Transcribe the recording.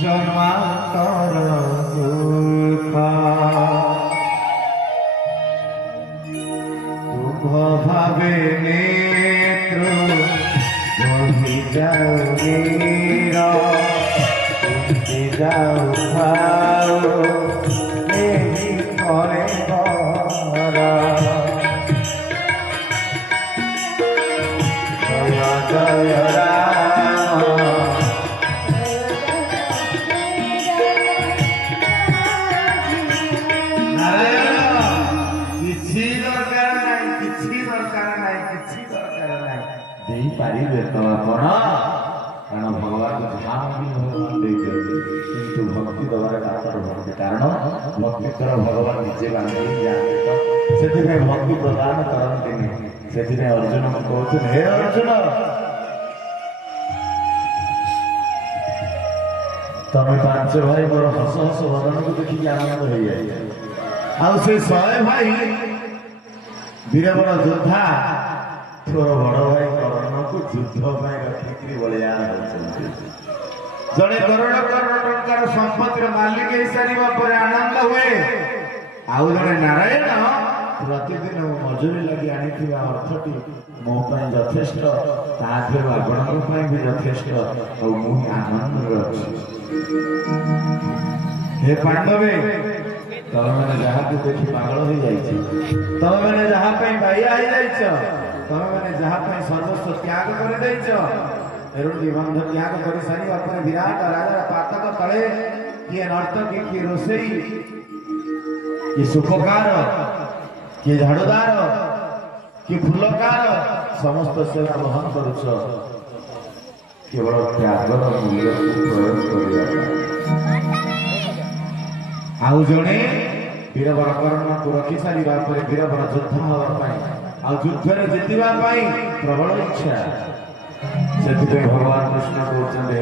জন্মান্তর দুঃখ শুভ ভাবে নেত্র বহি যাও নীর তুমি যাও খাও এই করে জয় জয় রাম पारे तो आपण कारण भगवान ध्यान भी भगवान किंतु भक्ति दबार भक्ति कारण भक्ति कर भगवान निजे बांधे से भक्ति प्रदान करते से अर्जुन को कहते हे अर्जुन तमें पांच भाई मोर हस हस भगवान को देखिए आनंद हो जाए से 100 भाई वीरबल योद्धा तोर बड़ भाई कर्ण को युद्ध रखिक बलिदान जड़े करोड़ करोड़ टंकार संपत्तिर मालिक हो सारा पर आनंद हुए आउ जड़े नारायण प्रतिदिन मजूरी लगी आनी अर्थटी मो यथेष्ट आपण भी यथेष्ट आनंद हे पांडवे तब मैंने जहाँ देखी पागल हो जाए तब मैंने जहाँ बाइया हो जाए तब मैंने जहाँ सर्वस्व त्याग कर बंध त्याग कर सारा पर विराट राजा पातक तले किए नर्तक किए रोसई किए सुखकार किए झाड़ूदार किए फुलकार समस्त सेवा बहन करुच केवल त्यागर मूल्य प्रयोग कर आउ जड़े वीरबर कर्ण को रखी सारा वीरबर योद्धा हाँपाई युद्ध में जीतवा प्रबल इच्छा से भगवान कृष्ण कहते